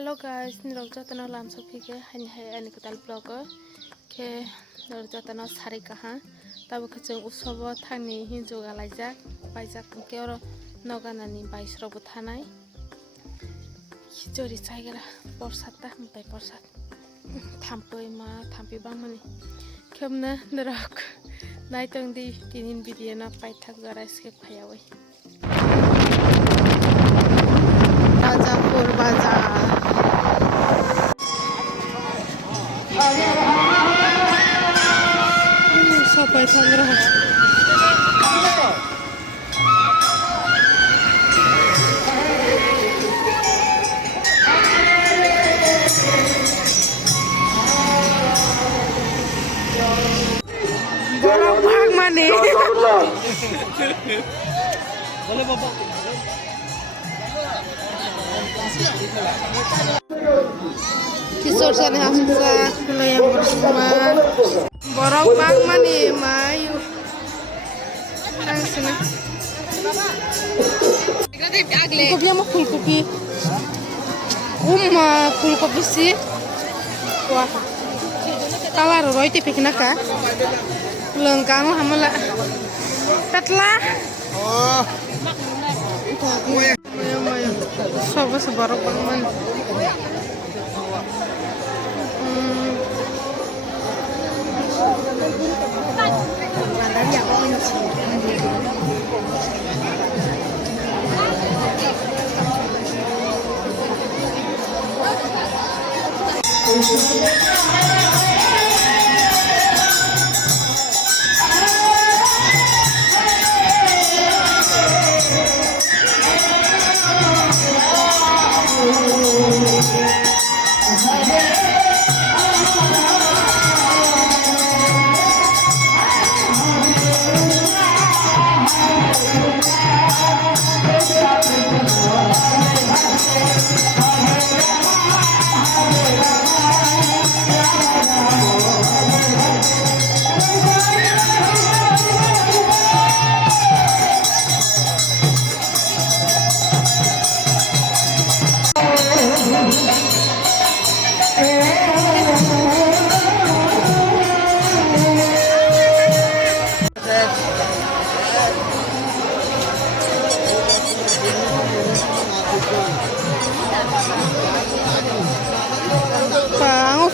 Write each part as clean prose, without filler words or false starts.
Hello guys, nirok jatana lamso pike hai ani katal vlogger ke nirok jatana sari kaha tabo kachung utsav thangni hinjo galaijak baijak ke oro noganani baisro bo thanai khichori chaigara porsad ta mutai porsad thampoi ma thampi bangmani khemna nirok naitong di tinin video na paithak jara skip phayawai rajapur bazar sampai Tangerang. Bolong bang mani. Boleh bapak. Kisor sana hasil yang bersama. Borong bang mani mayu. Sana. Kopi mau fullkopi. Fullkopi sih. Wah. Tawar roti piknik kah? Lengkang hamala. Petla. Oh. Mayu. Soba seborong bang mani.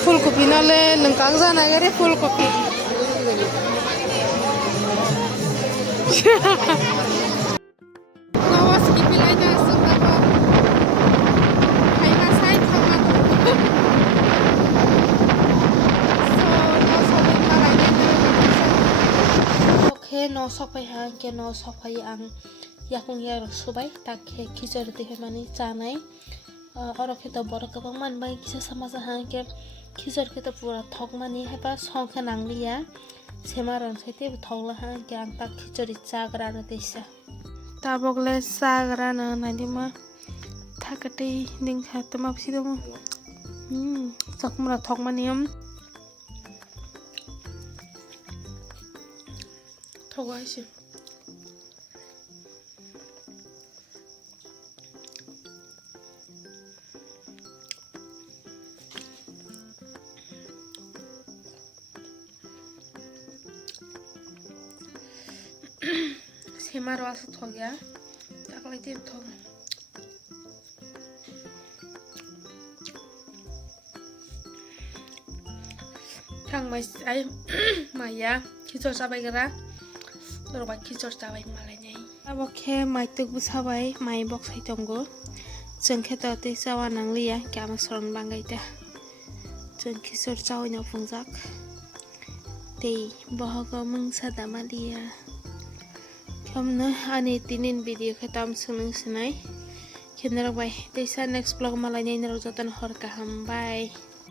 Fullkopi nale lengkang sana gare fullkopi. Lawas kipi aja sebab kaina sai thama. Oke no sopai hang ke no sopai ang yakung ya subai tak ke khichor te mani chanai oro kheto borok kabang man bai kisa samasa hang ke khichor ke to pura thok mani heba songkha nangliya semaron saite thongla ha kyang tak khichori chagra na teisa tabogle chagra na nandima thakate ding hatma psidom chakmra thok mani thogaisi Semar wasat ho gaya, tak lagi thog. Thang mai ay maya khichor sabai gara, dorba khichor sabai malai nyai. Abo khe mai tuk busabai mai bok sai tongo. Jeng kheto te sawa nangliya kyama soron bangaita. Jeng khichor sawi na fungjak. Tei bohogo mung sadamaliya. Kamna ani tinin video khatam sunung sunai. Khenera bai. Desa next vlog malai nyai nero jotan hor kaham bye.